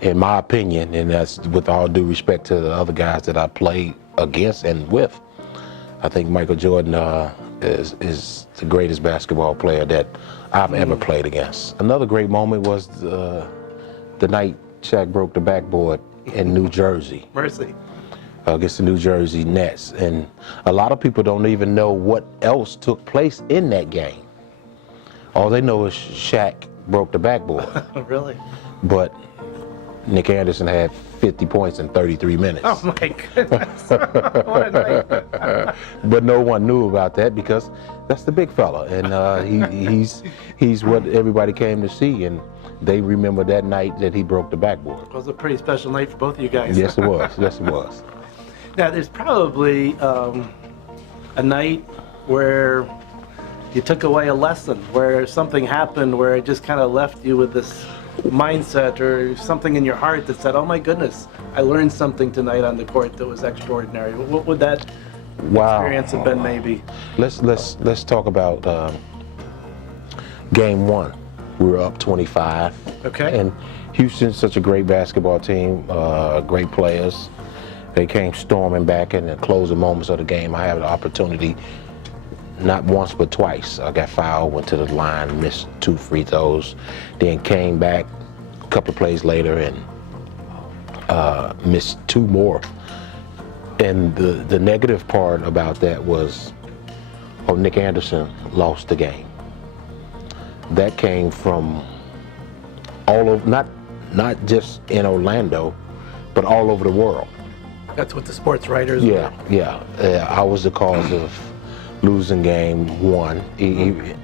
in my opinion, and that's with all due respect to the other guys that I played against and with, I think Michael Jordan is the greatest basketball player that I've ever played against. Another great moment was the night Shaq broke the backboard in New Jersey. Mercy. Against the New Jersey Nets. And a lot of people don't even know what else took place in that game. All they know is Shaq broke the backboard. Really? But Nick Anderson had 50 points in 33 minutes. Oh my goodness. What a night. But no one knew about that because that's the big fella, and he's what everybody came to see, and they remember that night that he broke the backboard. It was a pretty special night for both of you guys. Yes, it was. Yes, it was. Now, there's probably a night where you took away a lesson, where something happened where it just kind of left you with this mindset or something in your heart that said, oh my goodness, I learned something tonight on the court that was extraordinary. What would that experience have been maybe? Let's talk about game one. We were up 25. Okay. And Houston's such a great basketball team, great players. They came storming back in the closing moments of the game. I had the opportunity, not once but twice. I got fouled, went to the line, missed 2 free throws, then came back a couple of plays later and missed 2 more. And the negative part about that was, Nick Anderson lost the game. That came from all over, not just in Orlando, but all over the world. That's what the sports writers Yeah. I was the cause of losing game one. You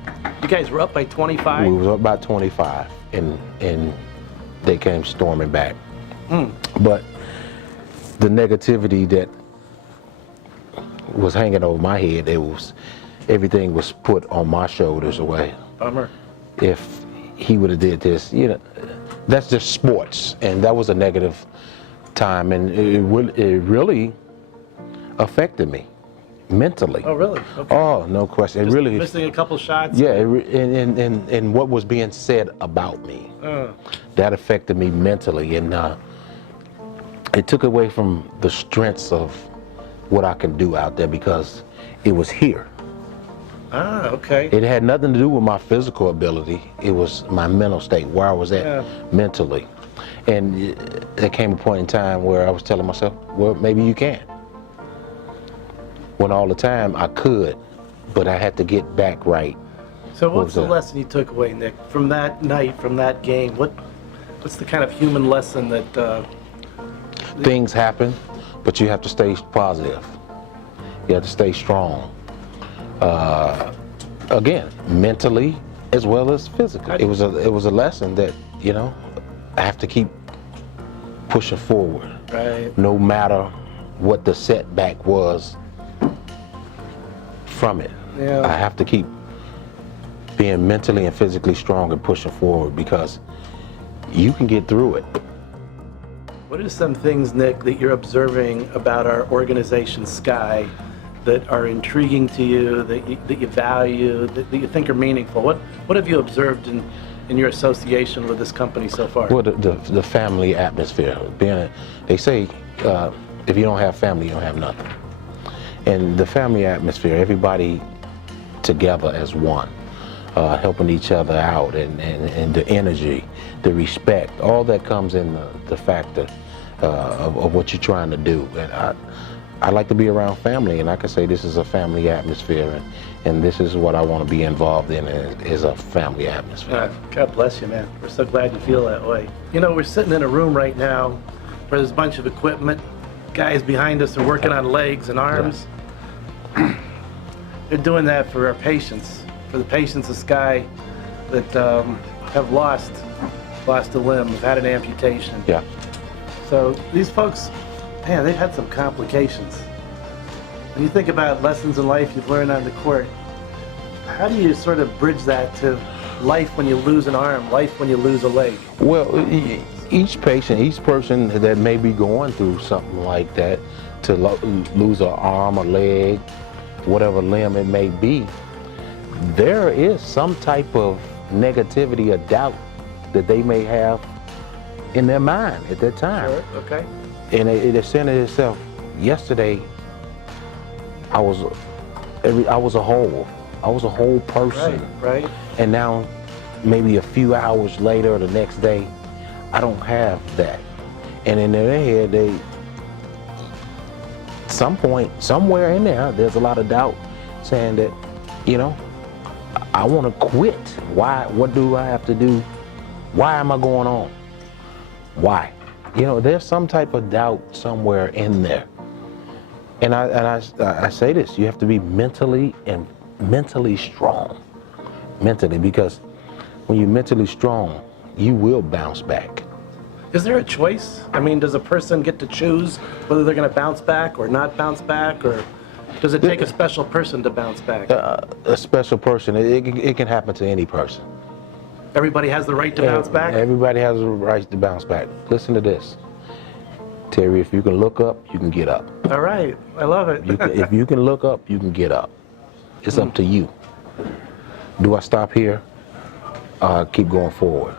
guys were up by 25? We was up by 25, and they came storming back. But the negativity that was hanging over my head, everything was put on my shoulders away. Bummer. If he would have did this, that's just sports, and that was a negative time, and it really affected me mentally. Oh, really? Okay. Oh, no question. Just it really missing a couple shots. Yeah, and what was being said about me, that affected me mentally, and it took away from the strengths of what I can do out there because it was here. Ah, okay. It had nothing to do with my physical ability. It was my mental state, where I was at mentally. And there came a point in time where I was telling myself, well, maybe you can. When all the time I could, but I had to get back right. So what's the lesson you took away, Nick, from that night, from that game? What's the kind of human lesson that... Things happen, but you have to stay positive. You have to stay strong. Again, mentally as well as physically. It was a lesson that, I have to keep pushing forward. Right. No matter what the setback was from it. Yeah. I have to keep being mentally and physically strong and pushing forward because you can get through it. What are some things, Nick, that you're observing about our organization, Sky, that are intriguing to you, that you value, that you think are meaningful? What have you observed in your association with this company so far? Well, the family atmosphere. They say if you don't have family, you don't have nothing. And the family atmosphere, everybody together as one, helping each other out, and the energy, the respect, all that comes in the factor of what you're trying to do. And I like to be around family, and I can say this is a family atmosphere, and this is what I want to be involved in, is a family atmosphere. God bless you, man. We're so glad you feel that way. We're sitting in a room right now where there's a bunch of equipment. Guys behind us are working on legs and arms. Yeah. They're doing that for our patients, for the patients of Sky that have lost a limb, have had an amputation. Yeah. So these folks, man, they've had some complications. When you think about lessons in life you've learned on the court, how do you sort of bridge that to life when you lose an arm, life when you lose a leg? Well, each patient, each person that may be going through something like that, to lose an arm, a leg, whatever limb it may be, there is some type of negativity or doubt that they may have in their mind at that time. Sure. Okay. And it centered itself. Yesterday, I was a whole. I was a whole person. Right. And now, maybe a few hours later or the next day, I don't have that. And in their head, some point, somewhere in there's a lot of doubt saying that, you know, I want to quit. Why? What do I have to do? Why am I going on? Why? You know, there's some type of doubt somewhere in there. And I say this, you have to be mentally strong. Mentally, because when you're mentally strong, you will bounce back. Is there a choice? I mean, does a person get to choose whether they're going to bounce back or not bounce back, or does it take a special person to bounce back? A special person, it can happen to any person. Everybody has the right to bounce back? Everybody has the right to bounce back. Listen to this. Terry, if you can look up, you can get up. All right, I love it. If you can look up, you can get up. It's up to you. Do I stop here? Keep going forward.